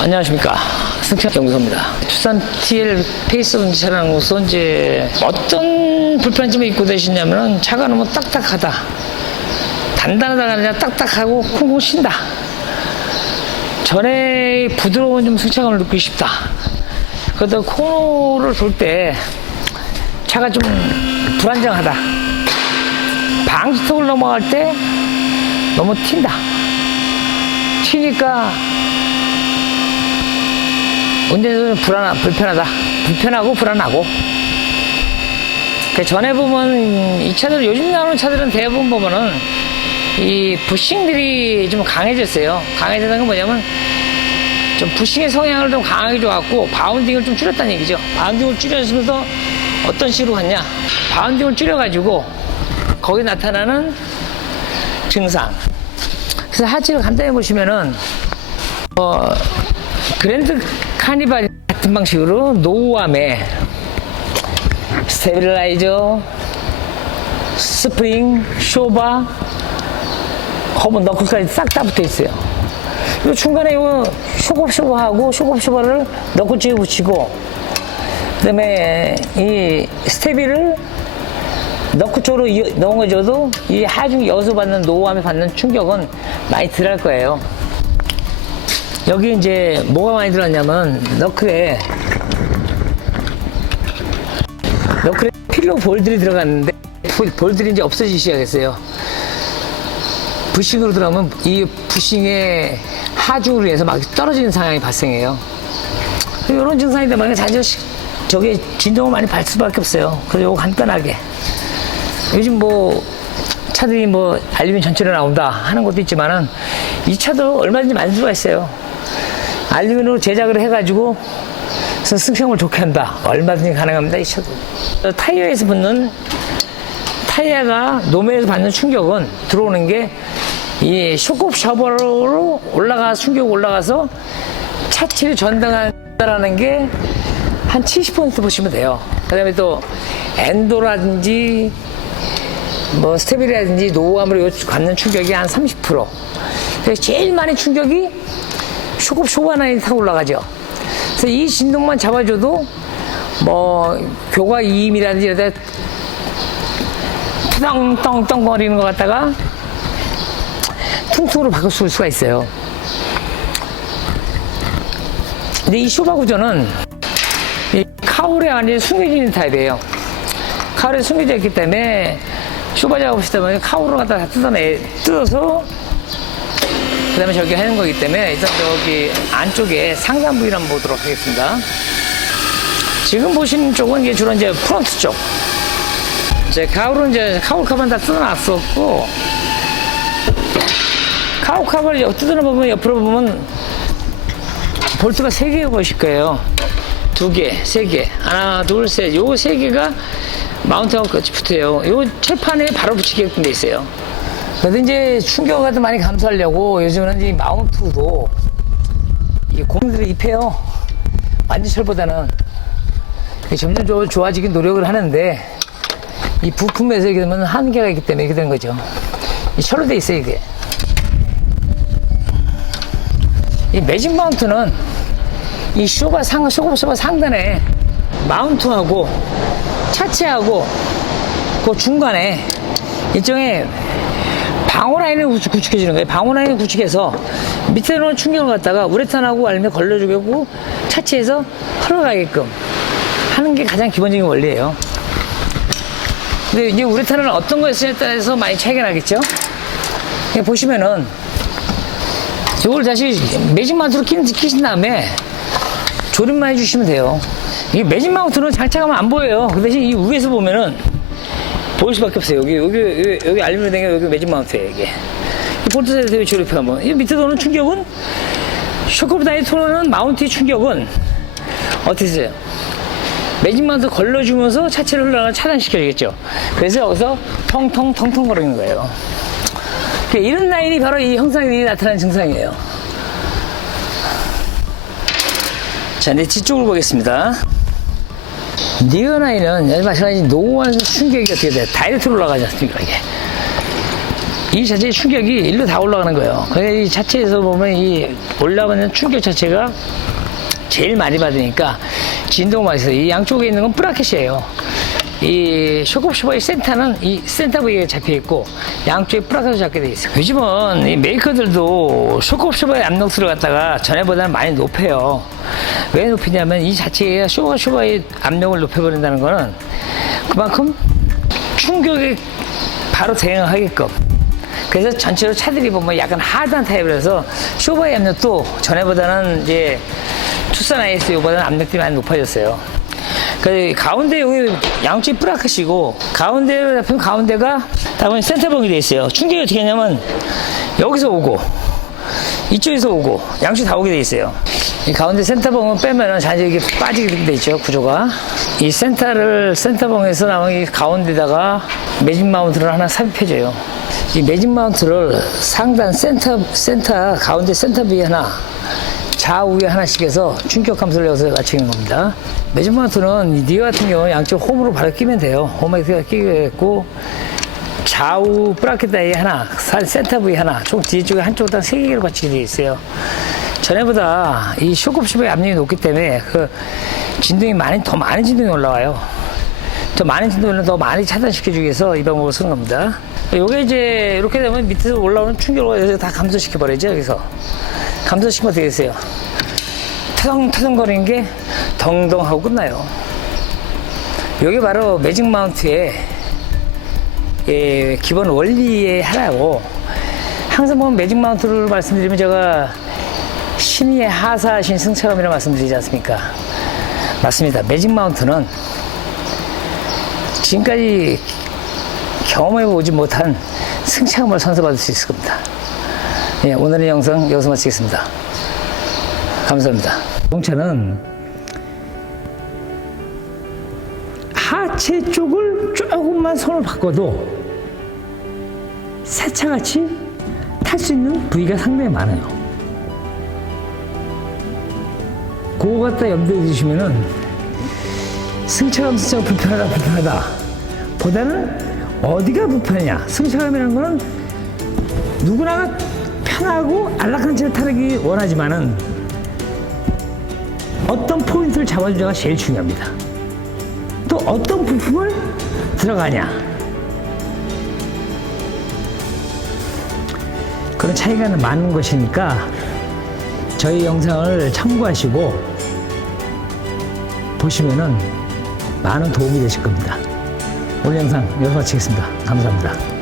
안녕하십니까. 승천 연구소입니다. 투싼 TL 페이스 차량으로서 이제 어떤 불편점이 있고 되시냐면은 차가 너무 딱딱하다. 단단하다가 아니라 딱딱하고 콩콩 쉰다. 전에 부드러운 좀 승차감을 느끼고 싶다. 그래도 코너를 돌 때 차가 좀 불안정하다. 방지턱을 넘어갈 때 너무 튄다. 튀니까 운전에서 불안하, 불편하다. 불편하고 불안하고. 그 전에 보면 이 차들, 요즘 나오는 차들은 대부분 보면은 이 부싱들이 좀 강해졌어요. 강해졌다는 건 뭐냐면 좀 부싱의 성향을 좀 강하게 줘갖고 바운딩을 좀 줄였다는 얘기죠. 바운딩을 줄여주면서 어떤 식으로 갔냐. 바운딩을 줄여가지고 거기 나타나는 증상. 그래서 하체를 간단히 보시면은 어, 그랜드 카니발 같은 방식으로 노후함에 스테빌라이저, 스프링, 쇼바, 허브 너클까지 싹 다 붙어 있어요. 그리고 중간에 이거 쇼kop쇼바하고 쇼kop쇼바를 너클 쪽에 붙이고 그다음에 이 스테비를 너클 쪽으로 넘어져도 이 하중 여기서 받는 노후함에 받는 충격은 많이 덜할 거예요. 여기 이제 뭐가 많이 들어갔냐면 너클에 너클에 필로 볼들이 들어갔는데 볼- 볼들이 이제 없어지기 시작했어요. 부싱으로 들어가면 이 부싱의 하중으로 인해서 막 떨어지는 상황이 발생해요. 이런 증상인데 만약에 자주 저게 진동을 많이 받을 수밖에 없어요. 그래서 요거 간단하게 요즘 뭐 차들이 뭐 알루미늄 전체로 나온다 하는 것도 있지만은 이 차도 얼마든지 만들 수가 있어요. 알루미늄으로 제작을 해가지고 승성을 좋게 한다. 얼마든지 가능합니다. 이 차도. 타이어에서 붙는 타이어가 노면에서 받는 충격은 들어오는 게 이 쇼급 셔버로 올라가 충격 올라가서 차체를 전등한다라는 게 한 70% 보시면 돼요. 그다음에 또 엔도라든지 뭐 스테빌이라든지 노후함으로 요- 받는 충격이 한 30%. 그래서 제일 많이 충격이 쇼급 쇼바나이 타고 올라가죠. 그래서 이 진동만 잡아줘도 뭐 교과 이임이라든지 이런 데 덩덩덩 거리는 것 같다가 퉁퉁으로 바꿀 수가 있어요. 근데 이 쇼바 구조는 이 카울에 완전히 숨겨지는 타입이에요. 카울에 숨겨져 있기 때문에 쇼바 작업을 때문에 카울을 갖다 다 뜯어내, 뜯어서 그 다음에 저기 하는 거기 때문에 일단 여기 안쪽에 상단 부위를 한번 보도록 하겠습니다. 지금 보시는 쪽은 이제 주로 이제 프론트 쪽. 이제 가울은 이제 카울 카반 다 뜯어놨었고 카울 옆 뜯어내 보면 옆으로 보면 볼트가 세 개가 보이실 거예요. 두 개, 세 개. 하나, 둘, 셋. 요거 세 개가 마운트하고 끝이 붙어요. 요 철판에 바로 붙이게끔 돼 있어요. 그래서 이제 충격을 도 많이 감수하려고 요즘은 이 마운트도 이 공들을 입혀요. 완전철보다는 점점 좀 좋아지긴 노력을 하는데 이 부품에서 이렇게 되면 한계가 있기 때문에 이렇게 되는 거죠. 이 철로 돼 있어요, 이게. 이 매직 마운트는 이 쇼바 상, 쇼바 쇼바 상단에 마운트하고 차체하고 그 중간에 일종의 방어 라인을 구축- 구축 해주는 거예요. 방어 라인을 구축해서 밑에 놓은 충격을 갖다가 우레탄하고 알면 걸러주고 차체에서 흘러가게끔 하는 게 가장 기본적인 원리예요. 근데 이제 우레탄을 어떤 거에 쓰냐에 따라서 많이 차이가 나겠죠? 보시면은 이걸 다시 매직 마운트로 끼, 끼신 다음에 조립만 해주시면 돼요. 이 매직 마운트는 장착하면 안 보여요. 그 대신 이 위에서 보면은 보일 수밖에 없어요. 여기, 여기, 여기, 여기 알루미늄 여기 매직 마운트예요, 이게. 이 볼트에서 조립하면. 이 밑에 도는 충격은, 쇼크업 다이 토너는 마운트의 충격은, 어떻게 쓰세요? 매직 마운트 걸러주면서 차체를 흘러가 차단시켜주겠죠. 그래서 여기서 텅텅 텅텅 거리는 거예요. 그러니까 이런 라인이 바로 이 형상이 나타나는 증상이에요. 자, 이제 뒤쪽을 보겠습니다. 니어나이는 마찬가지 노후한 충격이 어떻게 돼요? 다이렉트로 올라가지 않습니까, 이게? 이 자체의 충격이 일로 다 올라가는 거예요. 그래서 이 자체에서 보면 이 올라가는 충격 자체가 제일 많이 받으니까 진동만 있어요. 이 양쪽에 있는 건 브라켓이에요. 이 쇼크옵쇼버의 센터는 이 센터 부위에 잡혀 있고 양쪽에 브라켓을 잡게 돼 있어요. 요즘은 이 메이커들도 쇼크옵쇼버의 압력수를 갖다가 전에보다는 많이 높여요. 왜 높이냐면 이 자체가 쇼크옵쇼버의 압력을 높여버린다는 거는 그만큼 충격에 바로 대응하게끔 그래서 전체로 차들이 보면 약간 하드한 타입이라서 쇼바의 압력도 전에보다는 이제 투싼 IS보다는 압력들이 많이 높아졌어요. 그 가운데 여기 양쪽이 브라켓이고 가운데로 잡힌 가운데가 다보니 센터봉이 돼 있어요. 충격이 어떻게 하냐면 여기서 오고 이쪽에서 오고 양쪽 다 오게 돼 있어요. 이 가운데 센터봉을 빼면은 자주 이게 빠지게 돼 있죠 구조가. 이 센터를 센터봉에서 나온 이 가운데다가 매직 마운트를 하나 삽입해줘요. 이 매직 마운트를 상단 센터 센터 가운데 센터 위에 하나 좌우에 하나씩 해서 충격 감소를 여기서 맞추는 겁니다. 이 니어 같은 경우 양쪽 홈으로 바로 끼면 돼요. 홈에 끼겠고 좌우 브라켓 다이 하나, 산 센터 부위 하나, 총 뒤쪽에 한쪽당 세 개로 받치게 되어 있어요. 전에보다 이 쇼크옵시브의 압력이 높기 때문에 그 진동이 많이 더 많은 진동이 올라와요. 더 많은 진동을 더 많이 차단시켜주기 위해서 이 방법을 쓰는 겁니다. 요게 이제 이렇게 되면 밑에서 올라오는 충격을 다 감소시켜 버리죠 여기서 감소시키면 되겠어요. 터덩터덩거리는 게 덩덩 하고 끝나요. 요게 바로 매직 마운트의 예, 기본 원리의 하나고 항상 보면 매직 마운트를 말씀드리면 제가 신의의 하사하신 승차감이라 말씀드리지 않습니까? 맞습니다. 매직 마운트는 지금까지 경험해 보지 못한 승차감을 선사받을 수 있을 겁니다. 예, 오늘의 영상 여기서 마치겠습니다. 감사합니다. 자동차는 하체 쪽을 조금만 손을 바꿔도 새차같이 탈 수 있는 부위가 상당히 많아요. 그거 갖다 염두에 두시면은 승차감 진짜 불편하다 불편하다 보다는 어디가 불편하냐 승차감이라는 거는 누구나 편하고 안락한 채를 타기 원하지만은 어떤 포인트를 잡아주냐가 제일 중요합니다. 또 어떤 부품을 들어가냐. 그런 차이가 많은 것이니까 저희 영상을 참고하시고 보시면은 많은 도움이 되실 겁니다. 오늘 영상 여기서 마치겠습니다. 감사합니다.